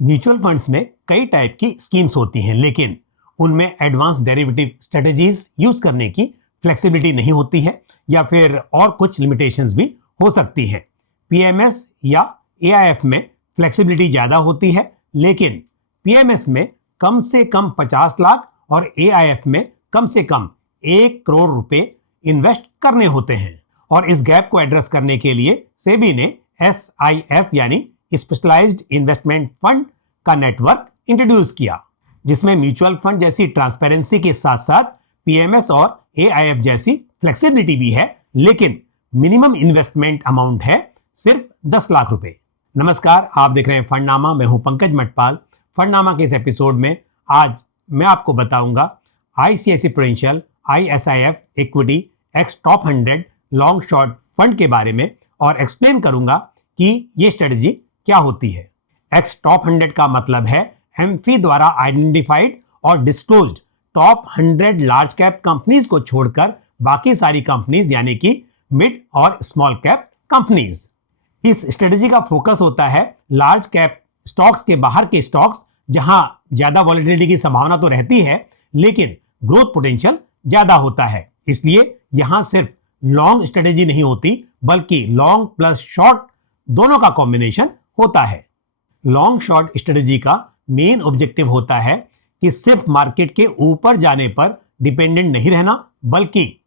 Mutual funds में कई type की स्कीम्स होती हैं, लेकिन उनमें एडवांस डेरिवेटिव स्ट्रेटजीज यूज करने की फ्लेक्सिबिलिटी नहीं होती है या फिर और कुछ लिमिटेशंस भी हो सकती हैं। पीएमएस या एआईएफ में फ्लेक्सिबिलिटी ज़्यादा होती है, लेकिन पीएमएस में कम से कम 50 लाख और एआईएफ में कम से कम 1 करोड़ रुपए इन्वेस्ट करने होते हैं। और इस गैप को एड्रेस करने के लिए सेबी ने एसआईएफ यानी स्पेशलाइज्ड इन्वेस्टमेंट फंड का नेटवर्क इंट्रोड्यूस किया, जिसमें म्यूचुअल फंड जैसी ट्रांसपेरेंसी के साथ साथ पीएमएस और एआईएफ जैसी फ्लेक्सिबिलिटी भी है, लेकिन मिनिमम इन्वेस्टमेंट अमाउंट है सिर्फ 10 लाख रुपए। नमस्कार, आप देख रहे हैं फंडनामा। मैं हूं पंकज मटपाल। फंडनामा के इस एपिसोड में आज मैं आपको बताऊंगा ICICI Prudential ISIF equity ex top 100 long short fund के बारे में और एक्सप्लेन करूंगा कि ये स्ट्रेटजी क्या होती है। एक्स टॉप 100 का मतलब है एमफी द्वारा आइडेंटिफाइड और disclosed top 100 large cap companies को छोड़कर बाकी सारी कंपनीज यानी कि मिड और स्मॉल कैप कंपनीज। इस स्ट्रेटजी का फोकस होता है लार्ज कैप स्टॉक्स के बाहर के स्टॉक्स, जहां ज्यादा वॉलेटिलिटी की संभावना तो रहती है लेकिन ग्रोथ पोटेंशियल ज्यादा होता है। इसलिए यहां सिर्फ लॉन्ग स्ट्रेटजी नहीं होती बल्कि लॉन्ग प्लस शॉर्ट दोनों का कॉम्बिनेशन होता है। लॉन्ग शॉर्ट स्ट्रेटजी का मेन ऑब्जेक्टिव होता है कि सिर्फ मार्केट के ऊपर जाने पर डिपेंडेंट नहीं रहना, बल्कि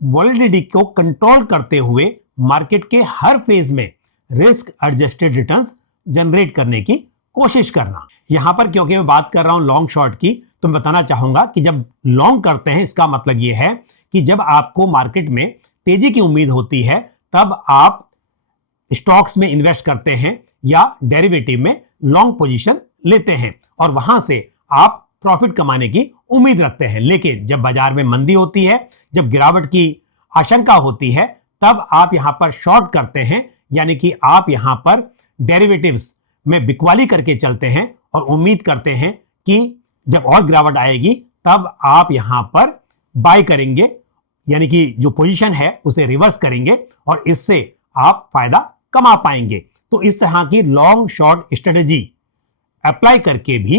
वॉलेटिलिटी को कंट्रोल करते हुए मार्केट के हर फेज में रिस्क एडजस्टेड रिटर्न्स जनरेट करने की कोशिश करना। यहां पर क्योंकि मैं बात कर रहा हूं लॉन्ग शॉर्ट की, तो मैं बताना चाहूंगा कि जब लॉन्ग करते हैं इसका मतलब यह है कि जब आपको मार्केट में तेजी की उम्मीद होती है तब आप स्टॉक्स में इन्वेस्ट करते हैं या डेरिवेटिव में लॉन्ग पोजीशन लेते हैं और वहां से आप प्रॉफिट कमाने की उम्मीद रखते हैं। लेकिन जब बाजार में मंदी होती है, जब गिरावट की आशंका होती है, तब आप यहां पर शॉर्ट करते हैं, यानी कि आप यहां पर डेरिवेटिव्स में बिकवाली करके चलते हैं और उम्मीद करते हैं कि जब और गिरावट आएगी तब आप यहां पर बाय करेंगे, यानी कि जो पोजीशन है उसे रिवर्स करेंगे और इससे आप फायदा कमा पाएंगे। तो इस तरह की लॉन्ग शॉर्ट स्ट्रेटजी अप्लाई करके भी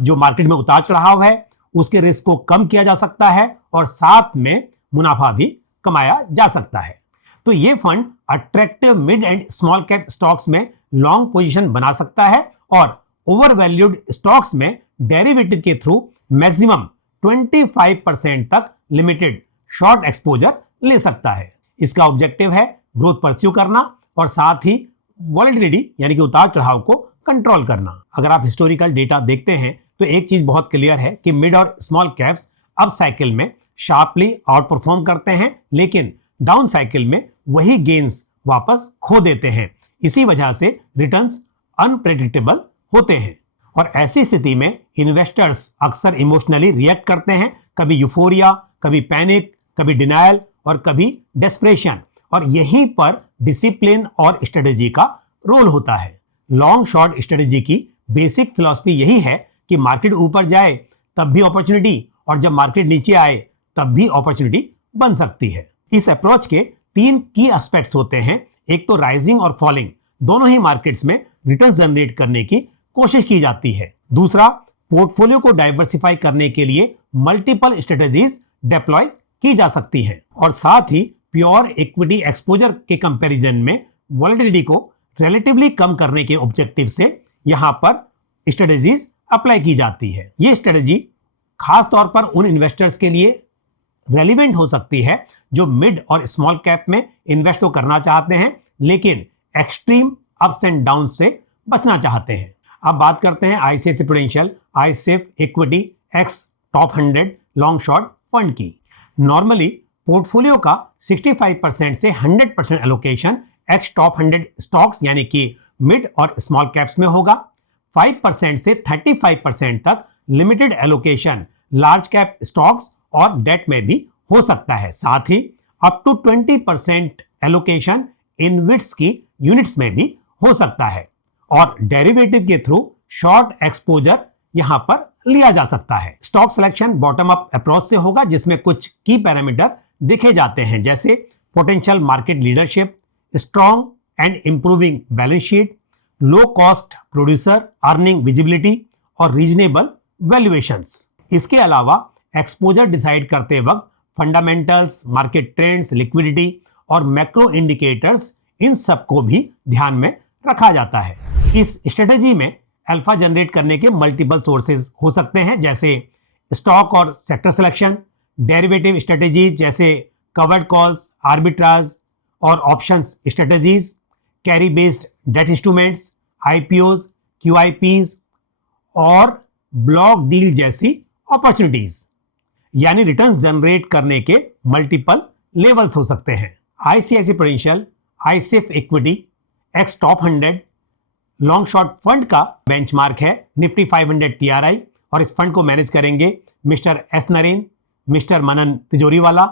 जो मार्केट में उतार चढ़ाव है उसके रिस्क को कम किया जा सकता है और साथ में मुनाफा भी कमाया जा सकता है। तो ये fund attractive mid and small cap stocks में लॉन्ग पोजीशन बना सकता है और ओवर वैल्यूड स्टॉक्स में डेरिवेटिव के थ्रू मैक्सिमम 25% तक लिमिटेड शॉर्ट एक्सपोजर ले सकता है। इसका ऑब्जेक्टिव है ग्रोथ परस्यू करना और साथ ही वॉलेटिलिटी यानी कि उतार चढ़ाव को कंट्रोल करना। अगर आप हिस्टोरिकल डेटा देखते हैं तो एक चीज बहुत क्लियर है कि मिड और स्मॉल कैप्स अप साइकिल में शार्पली आउट परफॉर्म करते हैं, लेकिन डाउन साइकिल में वही गेन्स वापस खो देते हैं। इसी वजह से रिटर्न्स अनप्रेडिक्टेबल होते हैं और ऐसी स्थिति में इन्वेस्टर्स अक्सर इमोशनली रिएक्ट करते हैं, कभी यूफोरिया, कभी पैनिक, कभी डिनायल और कभी डेस्परेशन। और यहीं पर डिसिप्लिन और स्ट्रेटजी का रोल होता है। लॉन्ग शॉर्ट स्ट्रेटजी की बेसिक फिलॉसफी यही है कि मार्केट ऊपर जाए तब भी अपॉर्चुनिटी और जब मार्केट नीचे आए तब भी अपॉर्चुनिटी बन सकती है। इस अप्रोच के 3 की एस्पेक्ट्स होते हैं। एक तो राइजिंग और फॉलिंग, दोनों ही मार्केट्स में रिटर्न जनरेट करने की कोशिश की जाती है। दूसरा, पोर्टफोलियो को डाइवर्सिफाई करने के लिए मल्टीपल स्ट्रेटजीज डिप्लॉय की जा सकती है और साथ ही प्योर इक्विटी एक्सपोजर के कंपैरिजन में वॉलेटिलिटी को रिलेटिवली कम करने के ऑब्जेक्टिव से यहां पर स्ट्रेटजीज अप्लाई की जाती है। ये स्ट्रेटजी खास तौर पर उन इन्वेस्टर्स के लिए रेलिवेंट हो सकती है जो मिड और स्मॉल कैप में इन्वेस्ट तो करना चाहते हैं लेकिन एक्सट्रीम अप्स एंड डाउन से बचना चाहते हैं। अब बात करते हैं ICICI Prudential ICIF equity ex top 100 long short fund की। नॉर्मली पोर्टफोलियो का 65% से 100% एलोकेशन एक्स टॉप 100 स्टॉक्स यानी कि मिड और स्मॉल कैप्स में होगा। 5% से 35% तक limited allocation large cap stocks और डेट में भी हो सकता है। साथ ही अप टू 20% एलोकेशन इनविट्स की यूनिट्स में भी हो सकता है और डेरिवेटिव के थ्रू शॉर्ट एक्सपोजर यहां पर लिया जा सकता है। Stock selection bottom up approach से होगा जिसमें कुछ की पैरामीटर देखे जाते हैं जैसे potential market leadership, strong and improving balance sheet, low cost producer, earning visibility और रीजनेबल वैल्यूएशंस। इसके अलावा एक्सपोजर डिसाइड करते वक्त फंडामेंटल्स, मार्केट ट्रेंड्स, लिक्विडिटी और मैक्रो इंडिकेटर्स, इन सबको भी ध्यान में रखा जाता है। इस स्ट्रेटेजी में अल्फा जनरेट करने के मल्टीपल सोर्सेज हो सकते हैं, जैसे स्टॉक और सेक्टर सिलेक्शन, डेरिवेटिव स्ट्रेटेजीज जैसे कवर्ड कॉल्स, आर्बिट्राज और options strategies, carry based debt instruments, IPOs, QIPs और ब्लॉक डील जैसी अपॉर्चुनिटीज, यानी रिटर्न्स जनरेट करने के मल्टीपल लेवल्स हो सकते हैं। ICICI Prudential ICF equity ex top 100 long short fund का बेंचमार्क है निफ्टी 500 टीआरआई, और इस फंड को मैनेज करेंगे mister S Naren, mister Manan Tijoriwala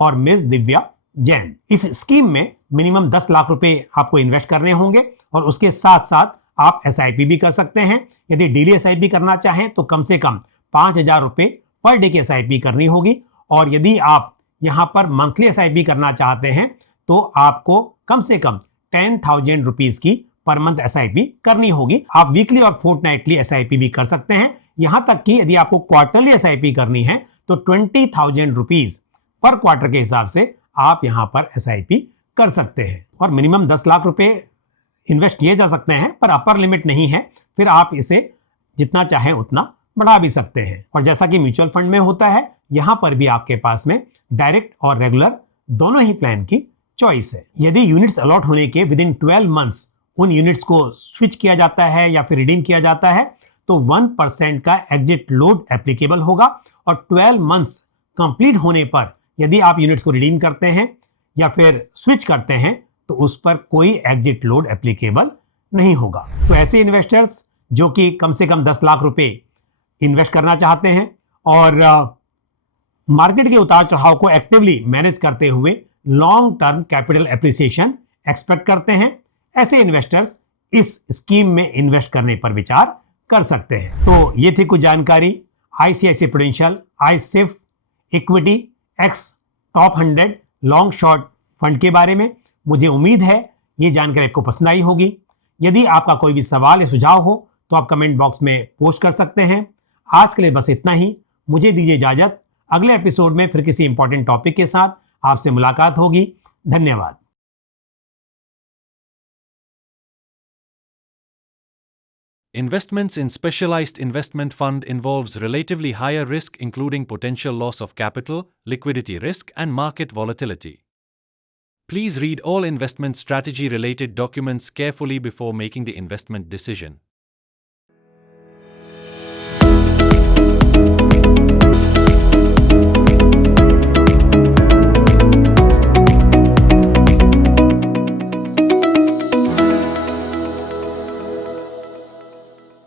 और मिस दिव्या जैन। इस स्कीम में मिनिमम 10 लाख रुपए आपको इन्वेस्ट करने होंगे और उसके साथ साथ आप एसआईपी भी कर सकते हैं। यदि डेली एसआईपी करना चाहें तो कम से कम 5,000 रुपए पर डे की एसआईपी करनी होगी, और यदि आप यहां पर मंथली एसआईपी करना चाहते हैं तो आपको कम से कम 10,000 रुपीज की पर मंथ एसआईपी करनी होगी। आप वीकली और फोर्टनाइटली एसआईपी भी कर सकते हैं, यहां तक कि यदि आपको क्वार्टरली एसआईपी करनी है तो 20,000 रुपीज पर क्वार्टर के हिसाब से आप यहां पर एसआईपी कर सकते हैं। और मिनिमम 10 लाख रुपए इन्वेस्ट किए जा सकते हैं, पर अपर लिमिट नहीं है, फिर आप इसे जितना चाहें उतना बढ़ा भी सकते हैं। और जैसा कि म्यूचुअल फंड में होता है, यहां पर भी आपके पास में डायरेक्ट और रेगुलर दोनों ही प्लान की चॉइस है। यदि यूनिट्स अलॉट होने के विद इन 12 मंथ्स उन यूनिट्स को स्विच किया जाता है या फिर रिडीम किया जाता है तो 1% का एग्जिट लोड एप्लीकेबल होगा, और 12 मंथ्स कंप्लीट होने पर यदि आप यूनिट्स को रिडीम करते हैं या फिर स्विच करते हैं तो उस पर कोई एग्जिट लोड एप्लीकेबल नहीं होगा। तो ऐसे इन्वेस्टर्स जो कि कम से कम 10 लाख रुपए इन्वेस्ट करना चाहते हैं और मार्केट के उतार चढ़ाव को एक्टिवली मैनेज करते हुए long term capital appreciation expect करते हैं, ऐसे इन्वेस्टर्स इस स्कीम में इन्वेस्ट करने पर विचार कर सकते हैं। तो ये थी कुछ जानकारी ICICI Prudential ICF equity ex top 100 long short fund के बारे में। मुझे उम्मीद है ये जानकारी आपको पसंद आई होगी। यदि आपका कोई भी सवाल या सुझाव हो तो आप कमेंट बॉक्स में पोस्ट कर सकते हैं। आज के लिए बस इतना ही, मुझे दीजिए इजाजत। अगले एपिसोड में फिर किसी इंपॉर्टेंट टॉपिक के साथ आपसे मुलाकात होगी। धन्यवाद। Investments in specialized investment fund involves relatively higher risk, including potential loss of capital, liquidity risk, and market volatility. Please read all investment strategy related documents carefully before making the investment decision.